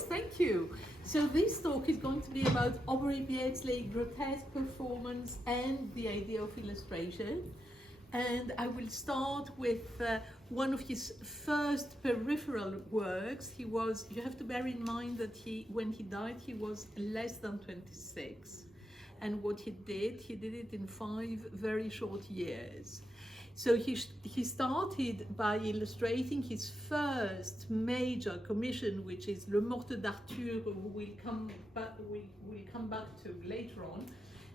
Thank you. So this talk is going to be about Aubrey Beardsley, grotesque performance and the idea of illustration. And I will start with one of his first peripheral works. You have to bear in mind that when he died, he was less than 26. And what he did it in 5 very short years. So he started by illustrating his first major commission, which is Le Morte d'Arthur, who we'll come back to later on.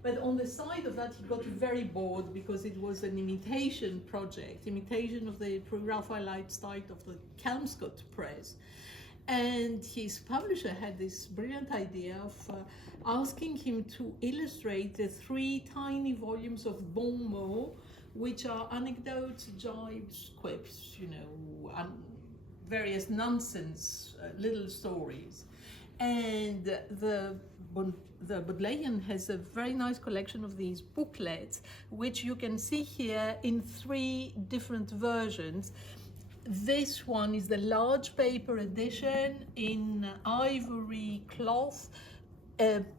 But on the side of that, he got very bored because it was an imitation project, imitation of the Pre-Raphaelite style of the Kelmscott press. And his publisher had this brilliant idea of asking him to illustrate the 3 tiny volumes of Bon-Mots, which are anecdotes, jibes, quips, various nonsense little stories. And the Bodleian has a very nice collection of these booklets, which you can see here in 3 different versions. This one is the large paper edition in ivory cloth,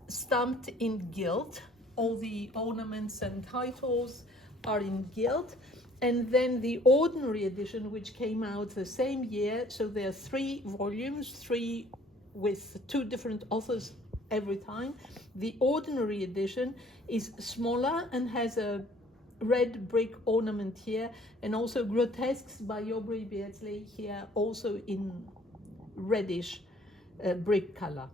stamped in gilt. All the ornaments and titles are in gilt, and then the ordinary edition, which came out the same year. So there are 3 volumes, 3 with 2 different authors every time. The ordinary edition is smaller and has a red brick ornament here, and also Grotesques by Aubrey Beardsley here, also in reddish brick color.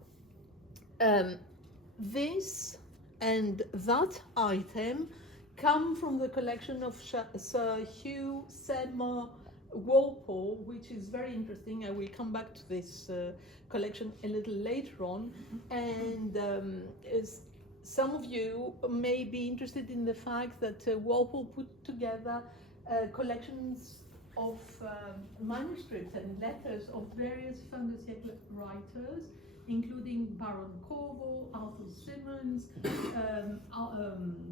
This and that item come from the collection of Sir Hugh Seymour Walpole, which is very interesting. I will come back to this collection a little later on. And some of you may be interested in the fact that Walpole put together collections of manuscripts and letters of various fin de siècle writers, including Baron Cornwall, Arthur Symonds,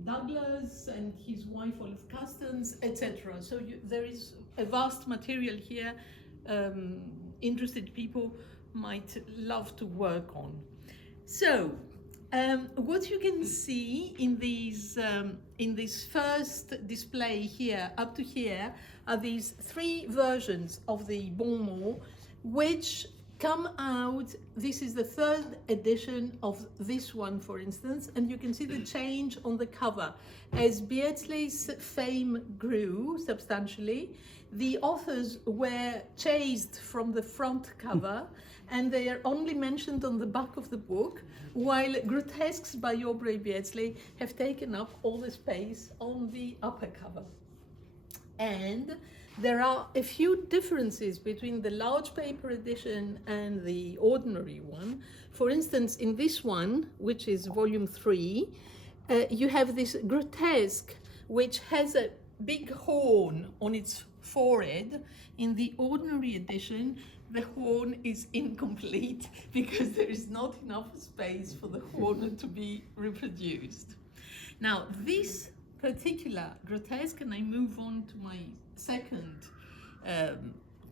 Douglas and his wife Olive Custance, etc. So there is a vast material here interested people might love to work on. So what you can see in this first display here up to here are these 3 versions of the Bon-Mots, which come out. This is the 3rd edition of this one, for instance, and you can see the change on the cover. As Beardsley's fame grew substantially, the authors were chased from the front cover and they are only mentioned on the back of the book, while Grotesques by Aubrey Beardsley have taken up all the space on the upper cover. And there are a few differences between the large paper edition and the ordinary one. For instance, in this one, which is volume 3, you have this grotesque, which has a big horn on its forehead. In the ordinary edition, the horn is incomplete because there is not enough space for the horn to be reproduced. Now, this particular grotesque, and I move on to my second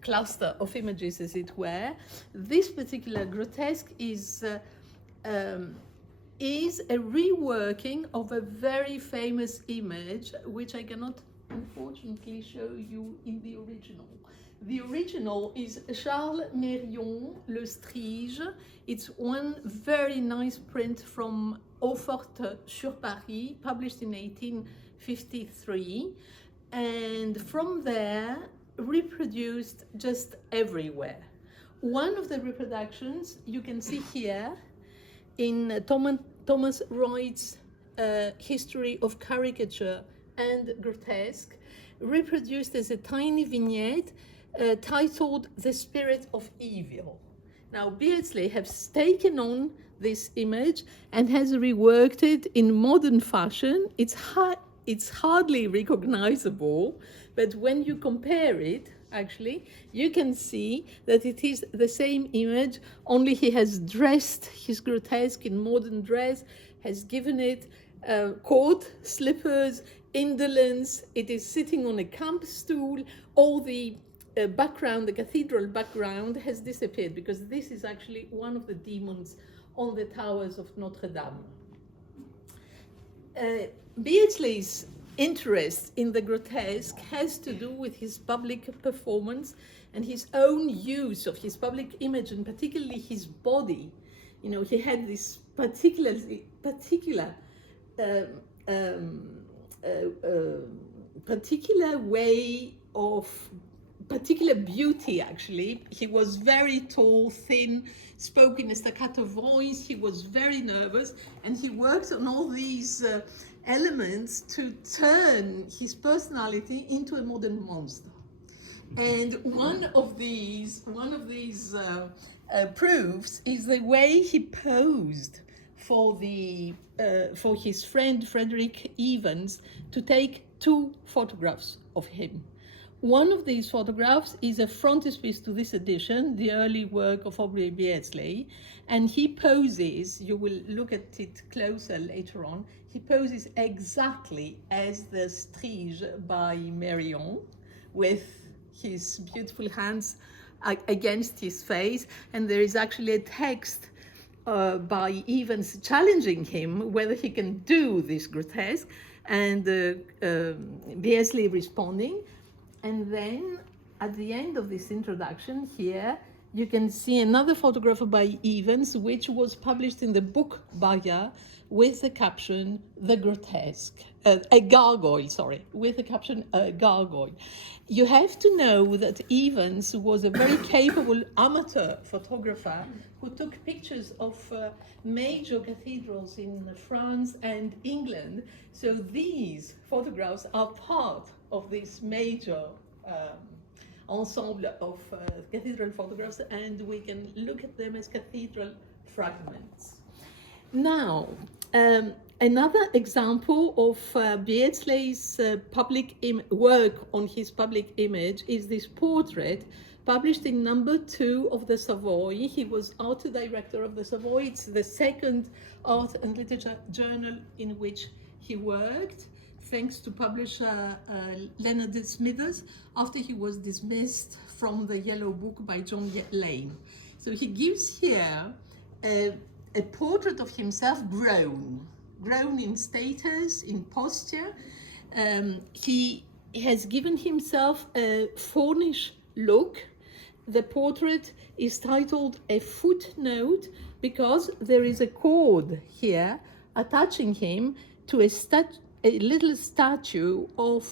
cluster of images, as it were. This particular grotesque is a reworking of a very famous image, which I cannot unfortunately show you in the original. The original is Charles Mérion, Le Strige. It's one very nice print from Hautfort-sur-Paris, published in 1853. And from there, reproduced just everywhere. One of the reproductions you can see here in Thomas Wright's History of Caricature and Grotesque, reproduced as a tiny vignette titled The Spirit of Evil. Now, Beardsley has taken on this image and has reworked it in modern fashion. It's hardly recognizable, but when you compare it, actually, you can see that it is the same image, only he has dressed his grotesque in modern dress, has given it coat, slippers, indolence. It is sitting on a camp stool. All the background, the cathedral background, has disappeared, because this is actually one of the demons on the towers of Notre Dame. Beardsley's interest in the grotesque has to do with his public performance and his own use of his public image, and particularly his body. You know, he had this particular way of particular beauty, actually. He was very tall, thin, spoke in a staccato voice, he was very nervous, and he worked on all these elements to turn his personality into a modern monster. And one of these proofs is the way he posed for his friend Frederick Evans to take 2 photographs of him. One of these photographs is a frontispiece to this edition, the early work of Aubrey Beardsley, and he poses, you will look at it closer later on, he poses exactly as the Strige by Marion, with his beautiful hands against his face, and there is actually a text by Evans challenging him whether he can do this grotesque, and Beardsley responding. And then at the end of this introduction here, you can see another photograph by Evans, which was published in the book Bayer with the caption, "The Grotesque," a gargoyle, sorry, with the caption, "Gargoyle." You have to know that Evans was a very capable amateur photographer who took pictures of major cathedrals in France and England. So these photographs are part of this major ensemble of cathedral photographs, and we can look at them as cathedral fragments. Now, another example of Beardsley's public work on his public image is this portrait published in number 2 of the Savoy. He was art director of the Savoy. It's the second art and literature journal in which he worked, thanks to publisher Leonard Smithers, after he was dismissed from the Yellow Book by John Lane. So he gives here a portrait of himself grown in status, in posture. He has given himself a faunish look. The portrait is titled "A Footnote" because there is a cord here attaching him to a little statue of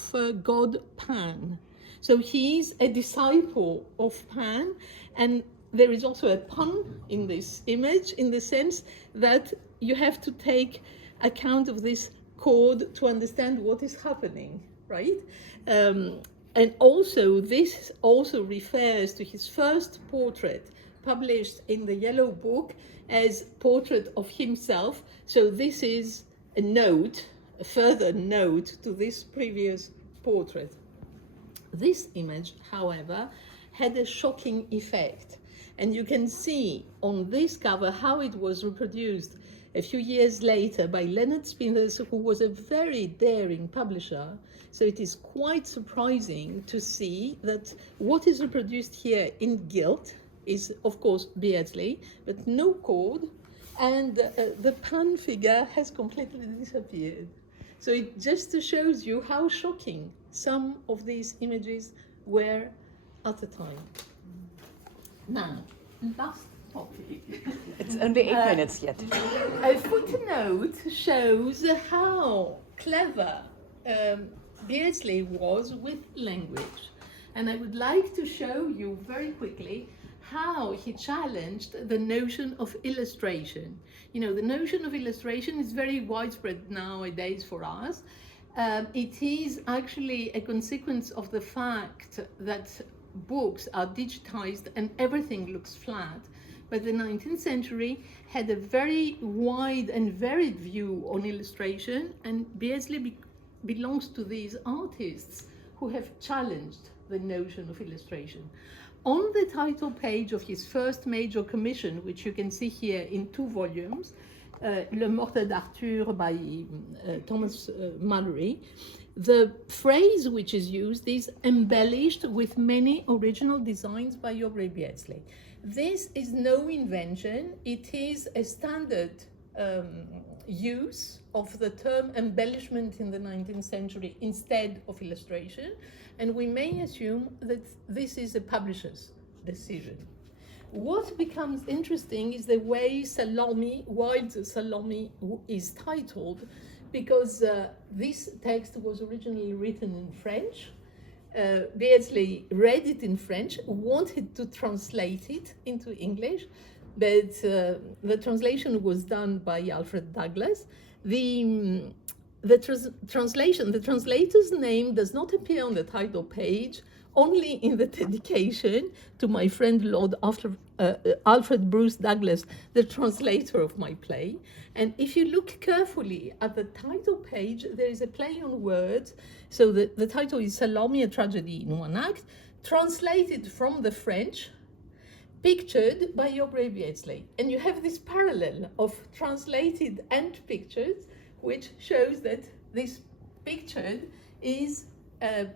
god Pan. So he's a disciple of Pan, and there is also a pun in this image, in the sense that you have to take account of this cord to understand what is happening, right? And also, this also refers to his first portrait published in the Yellow Book as portrait of himself. So this is a note, a further note to this previous portrait. This image, however, had a shocking effect. And you can see on this cover how it was reproduced a few years later by Leonard Smithers, who was a very daring publisher. So it is quite surprising to see that what is reproduced here in gilt is, of course, Beardsley, but no cord, and the Pan figure has completely disappeared. So it just shows you how shocking some of these images were at the time. Now, last topic. It's only 8 minutes yet. A footnote shows how clever Beardsley was with language. And I would like to show you very quickly how he challenged the notion of illustration. You know, the notion of illustration is very widespread nowadays for us. It is actually a consequence of the fact that books are digitized and everything looks flat. But the 19th century had a very wide and varied view on illustration, and Beardsley belongs to these artists who have challenged the notion of illustration. On the title page of his first major commission, which you can see here in 2 volumes, Le Morte d'Arthur by Thomas Mallory, the phrase which is used is embellished with many original designs by Aubrey Beardsley. This is no invention, it is a standard use of the term embellishment in the 19th century instead of illustration, and we may assume that this is a publisher's decision. What becomes interesting is the way Salome, Wilde's Salome, is titled, because this text was originally written in French. Beardsley read it in French, wanted to translate it into English, but the translation was done by Alfred Douglas. The translator's name does not appear on the title page, only in the dedication to my friend Lord Alfred Bruce Douglas, the translator of my play. And if you look carefully at the title page, there is a play on words. So the title is Salome, a Tragedy in One Act, translated from the French, pictured by Aubrey Beardsley. And you have this parallel of translated and pictured, which shows that this pictured is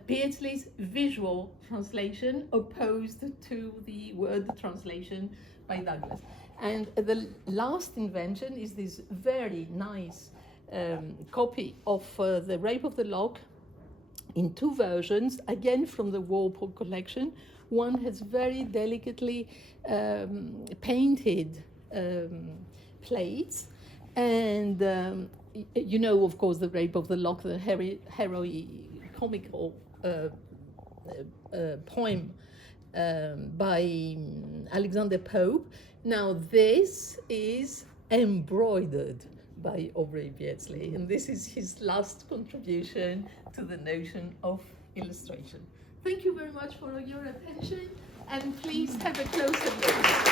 Beardsley's visual translation opposed to the word translation by Douglas. And the last invention is this very nice copy of The Rape of the Lock in two versions, again from the Walpole collection. One has very delicately painted plates, and you know, of course, The Rape of the Lock, the comical poem by Alexander Pope. Now this is embroidered by Aubrey Beardsley, and this is his last contribution to the notion of illustration. Thank you very much for your attention, and please have a closer look.